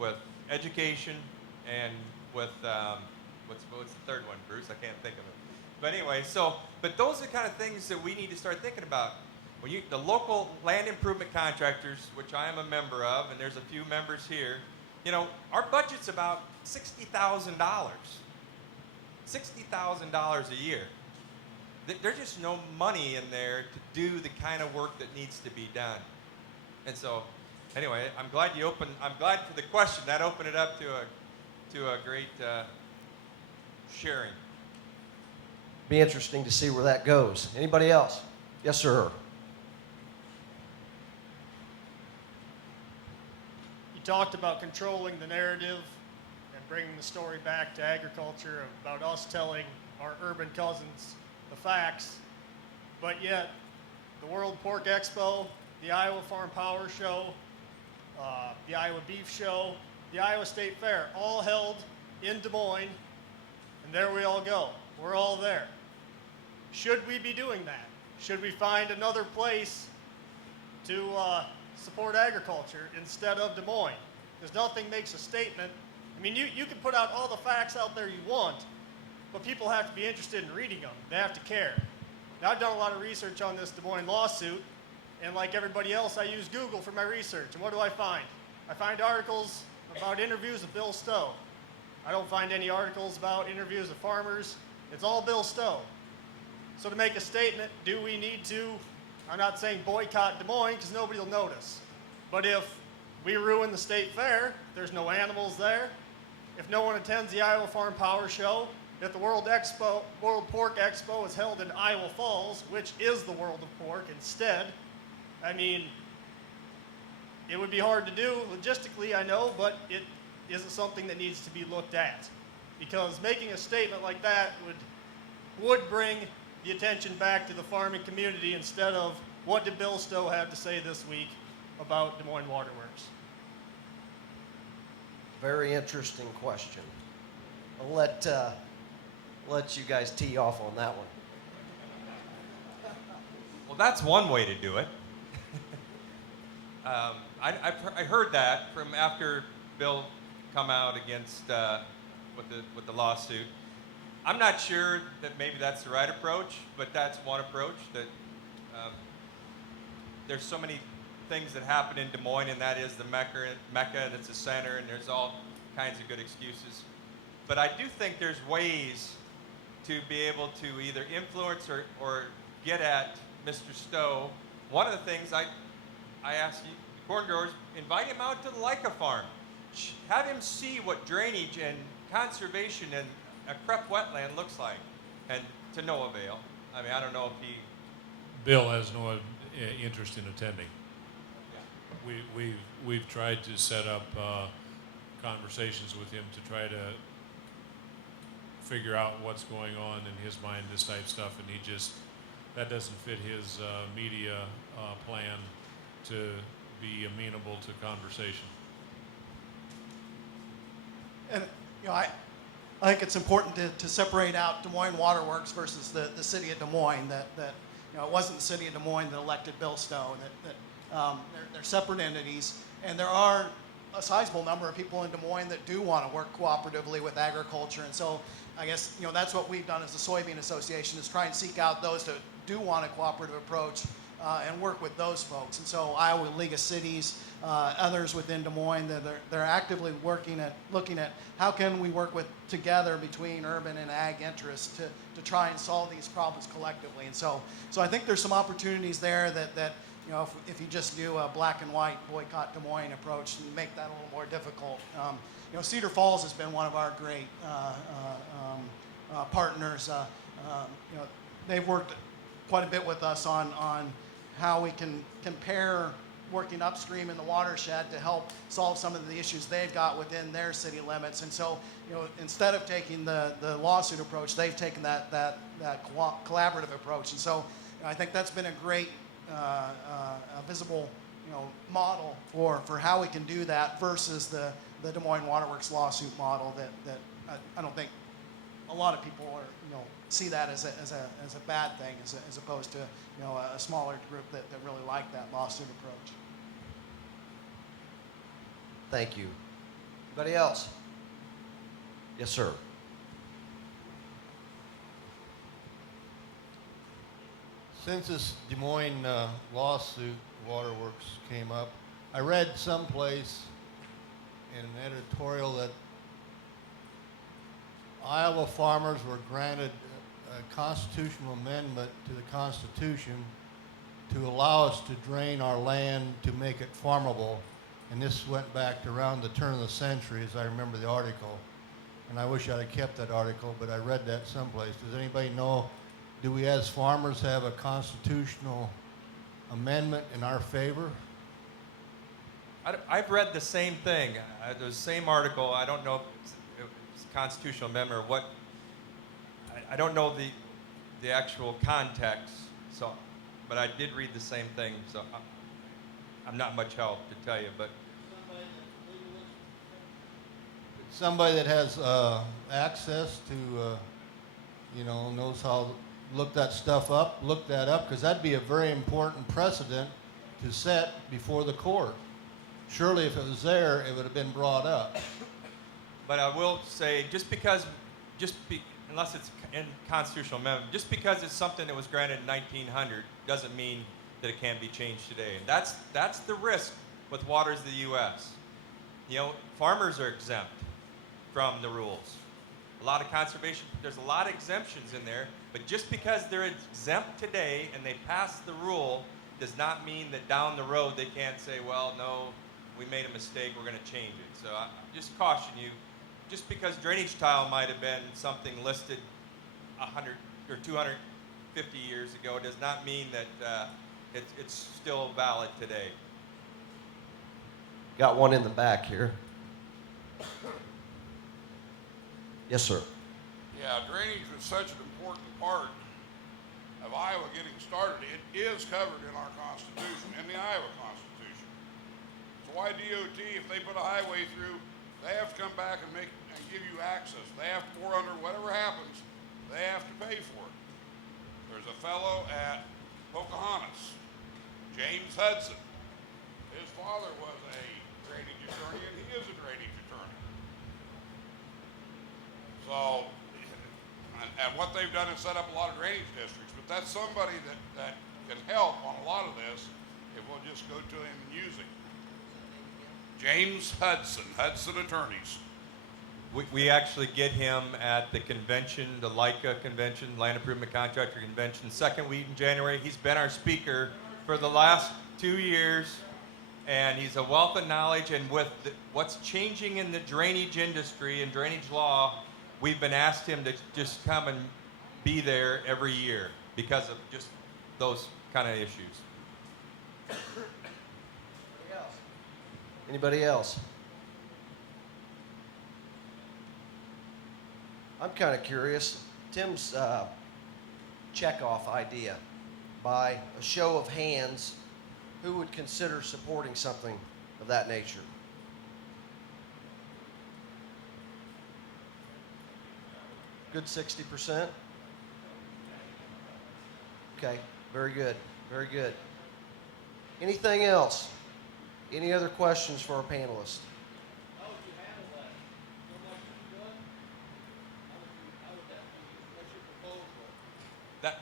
with education, and with what's the third one, Bruce? I can't think of it. But anyway, but those are the kind of things that we need to start thinking about. When the local land improvement contractors, which I am a member of, and there's a few members here, our budget's about $60,000. $60,000 a year. There's just no money in there to do the kind of work that needs to be done. And so, anyway, I'm glad for the question. That opened it up to a great sharing. Be interesting to see where that goes. Anybody else? Yes, sir. You talked about controlling the narrative and bringing the story back to agriculture, about us telling our urban cousins the facts, but yet the World Pork Expo, the Iowa Farm Power Show, the Iowa Beef Show, the Iowa State Fair, all held in Des Moines, and there we all go. We're all there. Should we be doing that? Should we find another place to support agriculture instead of Des Moines? Because nothing makes a statement. I mean, you can put out all the facts out there you want, but people have to be interested in reading them. They have to care. Now, I've done a lot of research on this Des Moines lawsuit, and like everybody else, I use Google for my research. And what do I find? I find articles about interviews of Bill Stowe. I don't find any articles about interviews of farmers. It's all Bill Stowe. So to make a statement, do we need to, I'm not saying boycott Des Moines because nobody will notice. But if we ruin the state fair, there's no animals there. If no one attends the Iowa Farm Power Show, if the World Pork Expo is held in Iowa Falls, which is the World of Pork instead, I mean, it would be hard to do logistically, I know, but it isn't something that needs to be looked at. Because making a statement like that would bring the attention back to the farming community instead of what did Bill Stowe have to say this week about Des Moines Waterworks. Very interesting question. I'll let you guys tee off on that one. Well, that's one way to do it. I heard that from after Bill come out against with the lawsuit. I'm not sure that maybe that's the right approach, but that's one approach. That there's so many things that happen in Des Moines, and that is the Mecca, and it's a center, and there's all kinds of good excuses. But I do think there's ways to be able to either influence or get at Mr. Stowe. One of the things I ask you, corn growers, invite him out to the Leica farm. Have him see what drainage and conservation in a crepe wetland looks like, and to no avail. I mean, I don't know if he... Bill has no interest in attending. We've tried to set up conversations with him to try to figure out what's going on in his mind, this type of stuff, and that doesn't fit his media plan to be amenable to conversation. And I think it's important to separate out Des Moines Waterworks versus the city of Des Moines. That it wasn't the city of Des Moines that elected Bill Stowe. They're separate entities, and there are a sizable number of people in Des Moines that do want to work cooperatively with agriculture. And so I guess that's what we've done as the Soybean Association, is try and seek out those that do want a cooperative approach and work with those folks. And so Iowa League of Cities, others within Des Moines, they're actively looking at how can we work together between urban and ag interests to try and solve these problems collectively. And so I think there's some opportunities there that if you just do a black and white boycott Des Moines approach and make that a little more difficult. Cedar Falls has been one of our great partners. They've worked quite a bit with us on how we can compare working upstream in the watershed to help solve some of the issues they've got within their city limits. And so, instead of taking the lawsuit approach, they've taken that collaborative approach. And so, I think that's been a great a visible model for how we can do that versus the Des Moines Waterworks lawsuit model that I don't think a lot of people see that as a bad thing as opposed to a smaller group that really like that lawsuit approach. Thank you. Anybody else? Yes, sir. Since this Des Moines lawsuit, Waterworks, came up, I read someplace in an editorial that Iowa farmers were granted a constitutional amendment to the Constitution to allow us to drain our land to make it farmable. And this went back to around the turn of the century, as I remember the article. And I wish I'd have kept that article, but I read that someplace. Does anybody know, do we as farmers have a constitutional amendment in our favor? I've read the same thing, the same article. I don't know if it's a constitutional amendment or what. I don't know the actual context, but I did read the same thing, so I'm not much help to tell you. But somebody that has access to, knows how to look that stuff up, look that up, because that'd be a very important precedent to set before the court. Surely if it was there, it would have been brought up. But I will say, unless it's in constitutional amendment, just because it's something that was granted in 1900 doesn't mean that it can't be changed today. And that's the risk with waters of the U.S. Farmers are exempt from the rules. A lot of conservation, there's a lot of exemptions in there, but just because they're exempt today and they pass the rule does not mean that down the road they can't say, well, no, we made a mistake, we're going to change it. So I just caution you, just because drainage tile might have been something listed 100 or 250 years ago does not mean that it's still valid today. Got one in the back here. Yes, sir. Yeah, drainage was such an important part of Iowa getting started. It is covered in our Constitution, in the Iowa Constitution. So why DOT, if they put a highway through, they have to come back and give you access. They have to bore under whatever happens, they have to pay for it. There's a fellow at Pocahontas, James Hudson. His father was a drainage attorney, and he is a drainage attorney. So, and what they've done is set up a lot of drainage districts, but that's somebody that can help on a lot of this if we'll just go to him and use him. James Hudson, Hudson Attorneys. We actually get him at the convention, the LICA convention, Land Improvement Contractor Convention, second week in January. He's been our speaker for the last 2 years, and he's a wealth of knowledge. And with what's changing in the drainage industry and drainage law, we've been asked him to just come and be there every year because of just those kind of issues. Anybody else? I'm kind of curious. Tim's checkoff idea, by a show of hands, who would consider supporting something of that nature? Good 60%? Okay, very good, very good. Anything else? Any other questions for our panelists?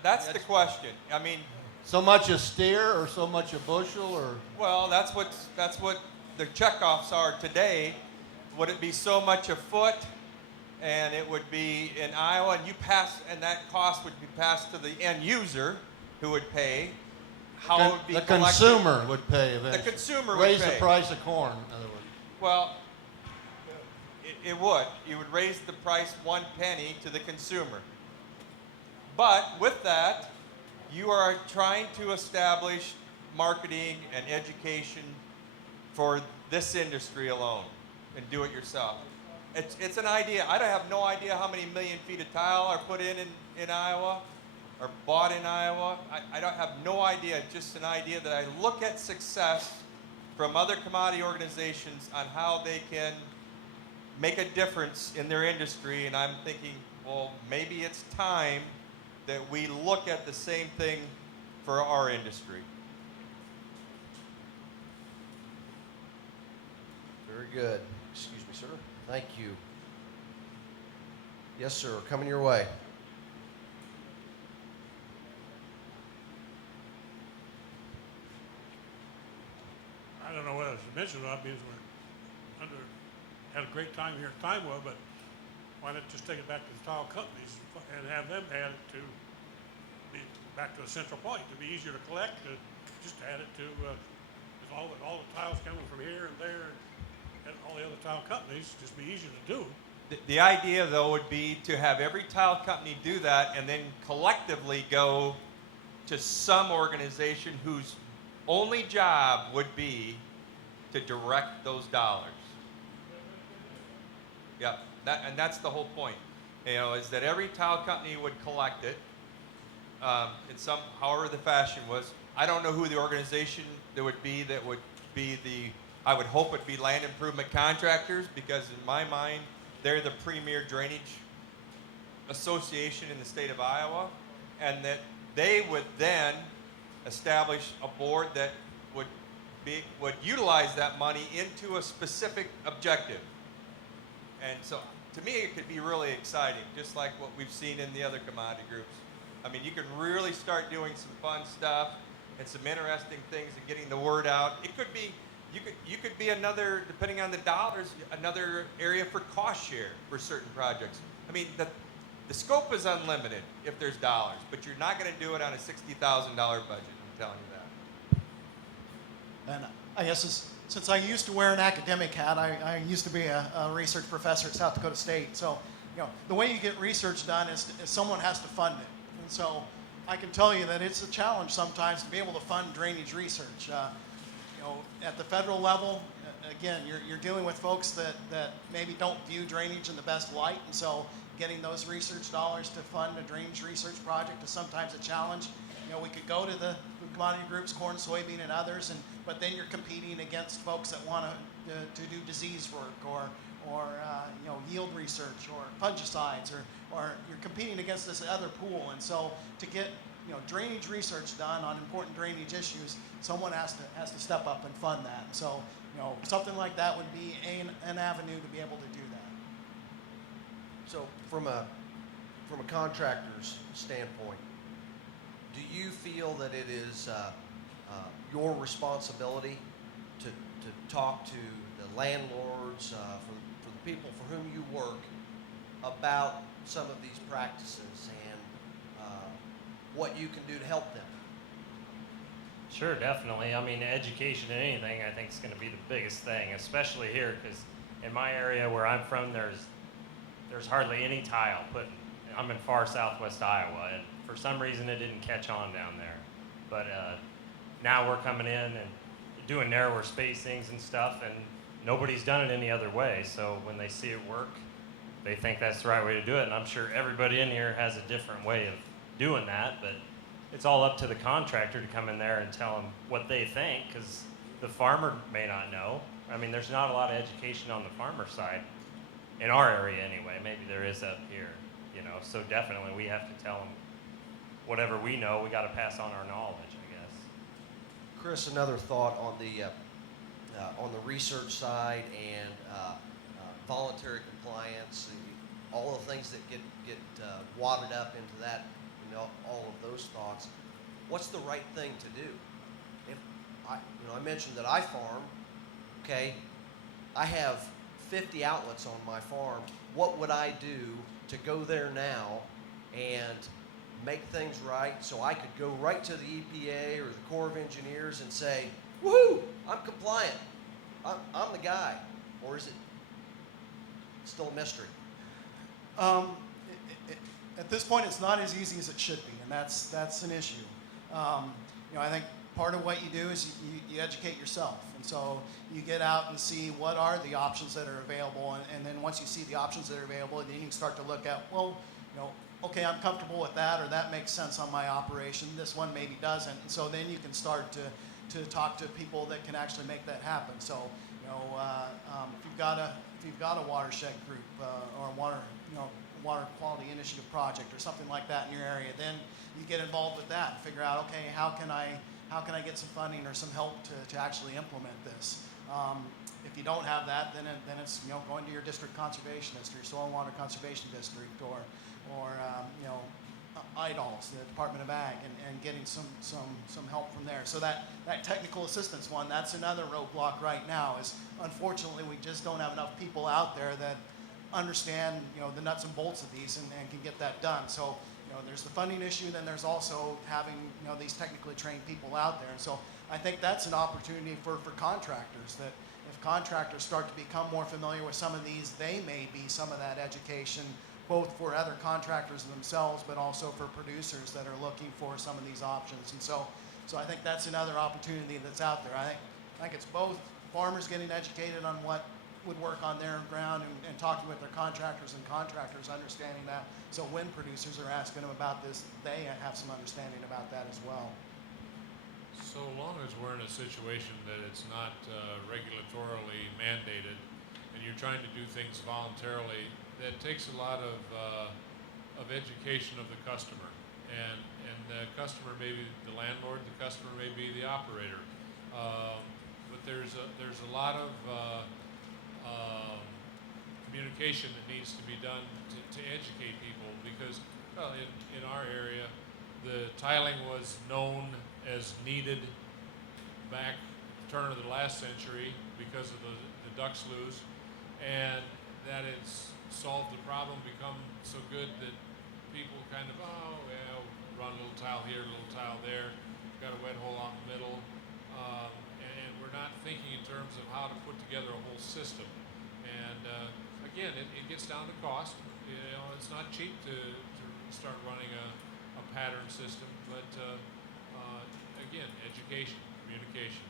That's the question. I mean, So much a steer or so much a bushel or? well, that's what the checkoffs are today. Would it be so much a foot, and it would be in Iowa, and that cost would be passed to the end user, who would pay. How it would be The collected. consumer would pay eventually. The consumer would Raise pay. the price of corn, in other words. Well, it would. You would raise the price 1 penny to the consumer. But with that, you are trying to establish marketing and education for this industry alone and do it yourself. It's an idea. I don't have no idea how many million feet of tile are put in Iowa or bought in Iowa. I don't have no idea. It's just an idea that I look at success from other commodity organizations on how they can make a difference in their industry, and I'm thinking, well, maybe it's time that we look at the same thing for our industry. Very good. Excuse me, sir. Thank you. Yes, sir. Coming your way. I don't know whether I should mention it or not because had a great time here at Timewell, but why not just take it back to the tile companies and have them add it to be back to a central point to be easier to collect, to just add it to all the tiles coming from here and there and all the other tile companies, just be easier to do. The idea, though, would be to have every tile company do that and then collectively go to some organization whose only job would be to direct those dollars. Yep, and that's the whole point. Is that every tile company would collect it in some, however the fashion was. I don't know who the organization there would be that would be I would hope it'd be Land Improvement Contractors, because in my mind, they're the premier drainage association in the state of Iowa, and that they would then establish a board that would utilize that money into a specific objective. And so, to me, it could be really exciting, just like what we've seen in the other commodity groups. I mean, you can really start doing some fun stuff and some interesting things and getting the word out. It could be, you could be another, depending on the dollars, another area for cost share for certain projects. I mean, the scope is unlimited if there's dollars, but you're not going to do it on a $60,000 budget, I'm telling you that. And I guess since I used to wear an academic hat, I used to be a research professor at South Dakota State. So, the way you get research done is someone has to fund it. And so I can tell you that it's a challenge sometimes to be able to fund drainage research. At the federal level, again, you're dealing with folks that maybe don't view drainage in the best light. And so getting those research dollars to fund a drainage research project is sometimes a challenge. We could go to the commodity groups, corn, soybean, and others, but then you're competing against folks that want to do disease work or yield research or fungicides, or you're competing against this other pool. And so to get drainage research done on important drainage issues, someone has to step up and fund that. So something like that would be an avenue to be able to do that. So from a contractor's standpoint, do you feel that it is your responsibility to talk to the landlords, for the people for whom you work, about some of these practices and what you can do to help them? Sure, definitely. I mean, education in anything, I think, is going to be the biggest thing, especially here, because in my area where I'm from, there's hardly any tile put. I'm in far southwest Iowa, and for some reason it didn't catch on down there. But now we're coming in and doing narrower spacings and stuff, and nobody's done it any other way. So when they see it work, they think that's the right way to do it. And I'm sure everybody in here has a different way of doing that, but it's all up to the contractor to come in there and tell them what they think, because the farmer may not know. I mean, there's not a lot of education on the farmer side, in our area anyway. Maybe there is up here, you know. So definitely we have to tell them whatever we know. We got to pass on our knowledge, I guess. Chris, another thought on the research side and voluntary compliance, all the things that get wadded up into that, you know, all of those thoughts. What's the right thing to do? If I mentioned that I farm, okay, I have 50 outlets on my farm. What would I do to go there now and make things right so I could go right to the EPA or the Corps of Engineers and say, woohoo, I'm compliant, I'm the guy? Or is it still a mystery? At this point, it's not as easy as it should be, and that's an issue. I think part of what you do is you educate yourself, and so you get out and see what are the options that are available, and then once you see the options that are available, then you can start to look at, well, okay, I'm comfortable with that, or that makes sense on my operation. This one maybe doesn't, and so then you can start to talk to people that can actually make that happen. So, if you've got a watershed group or water quality initiative project or something like that in your area, then you get involved with that and figure out, okay, how can I get some funding or some help to actually implement this? If you don't have that, then it's going to your district conservation district, soil and water conservation district, or IDALS, the Department of Ag, and getting some help from there. So that technical assistance one, that's another roadblock right now. Is unfortunately we just don't have enough people out there that understand the nuts and bolts of these and can get that done. So there's the funding issue, then there's also having these technically trained people out there. And so I think that's an opportunity for contractors, that if contractors start to become more familiar with some of these, they may be some of that education, both for other contractors themselves, but also for producers that are looking for some of these options. And so I think that's another opportunity that's out there. I think it's both farmers getting educated on what would work on their ground and talking with their contractors, and contractors understanding that. So when producers are asking them about this, they have some understanding about that as well. So long as we're in a situation that it's not regulatorily mandated and you're trying to do things voluntarily, that takes a lot of education of the customer. And the customer may be the landlord, the customer may be the operator. But there's a lot of communication that needs to be done to educate people, because in our area the tiling was known as needed back at the turn of the last century because of the duck sloughs, and that it's solved the problem, become so good that people kind of, run a little tile here, a little tile there, got a wet hole on the middle, and we're not thinking in terms of how to put together a whole system. And again, it gets down to cost. It's not cheap to start running a pattern system, but again, education, communication.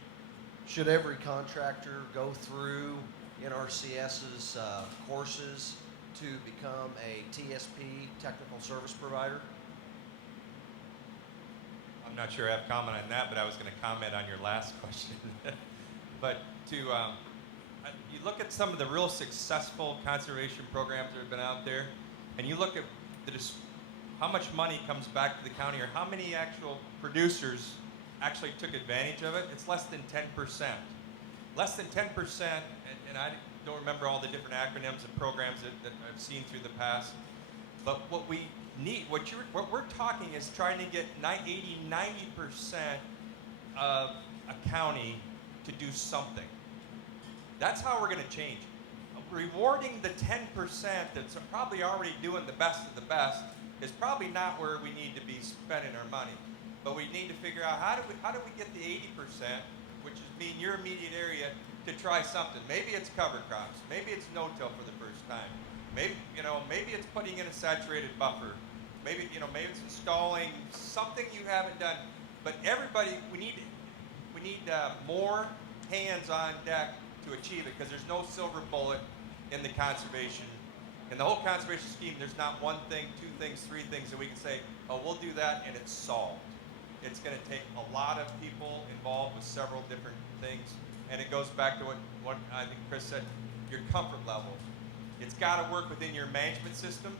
Should every contractor go through NRCS's courses to become a TSP, technical service provider? I'm not sure I have comment on that, but I was going to comment on your last question. But you look at some of the real successful conservation programs that have been out there, and you look at how much money comes back to the county, or how many actual producers actually took advantage of it. It's less than 10%. Less than 10%, and I don't remember all the different acronyms and programs that I've seen through the past. But what we need, what we're talking is trying to get 80, 90% of a county to do something. That's how we're going to change. Rewarding the 10% that's probably already doing the best of the best is probably not where we need to be spending our money. But we need to figure out how do we get the 80%, which is mean your immediate area, to try something. Maybe it's cover crops. Maybe it's no-till for the first time. Maybe it's putting in a saturated buffer. Maybe it's installing something you haven't done. But everybody, we need more hands on deck to achieve it, because there's no silver bullet in the conservation. In the whole conservation scheme, there's not one thing, two things, three things that we can say, oh, we'll do that and it's solved. It's going to take a lot of people involved with several different things. And it goes back to what I think Chris said, your comfort level. It's got to work within your management system,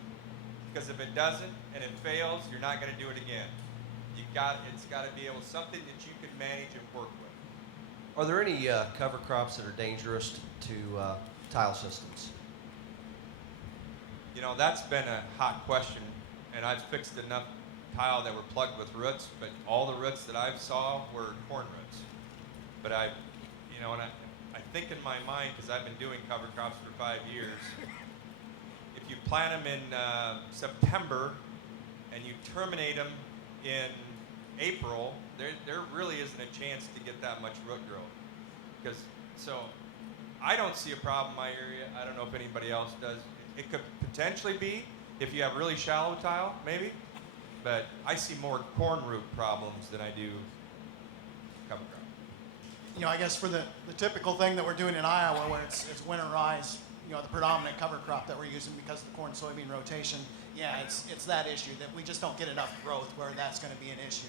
because if it doesn't and it fails, you're not going to do it again. It's got to be able something that you can manage and work with. Are there any cover crops that are dangerous to tile systems? That's been a hot question, and I've fixed enough tile that were plugged with roots, but all the roots that I saw were corn roots. But I think in my mind, because I've been doing cover crops for 5 years, if you plant them in September and you terminate them in April, there really isn't a chance to get that much root growth. So I don't see a problem in my area. I don't know if anybody else does. It could potentially be if you have really shallow tile, maybe. But I see more corn root problems than I do cover crop. I guess for the typical thing that we're doing in Iowa, where it's winterized, the predominant cover crop that we're using because of the corn-soybean rotation, it's that issue that we just don't get enough growth where that's going to be an issue.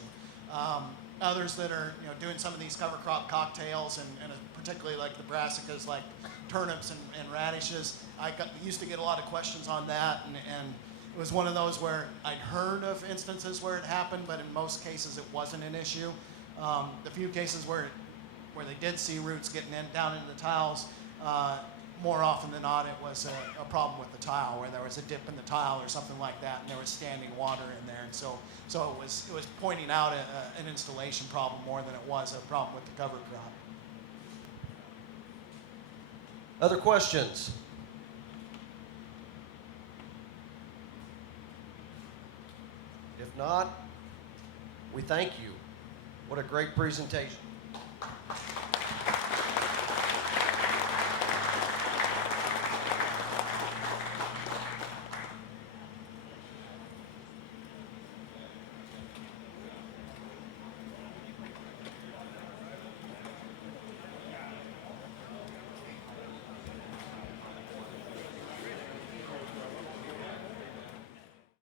Others that are doing some of these cover crop cocktails and particularly like the brassicas, like turnips and radishes, used to get a lot of questions on that, and it was one of those where I'd heard of instances where it happened, but in most cases it wasn't an issue. The few cases where they did see roots getting down into the tiles, more often than not, it was a problem with the tile, where there was a dip in the tile or something like that, and there was standing water in there, and so it was pointing out an installation problem more than it was a problem with the cover crop. Other questions? If not, we thank you. What a great presentation.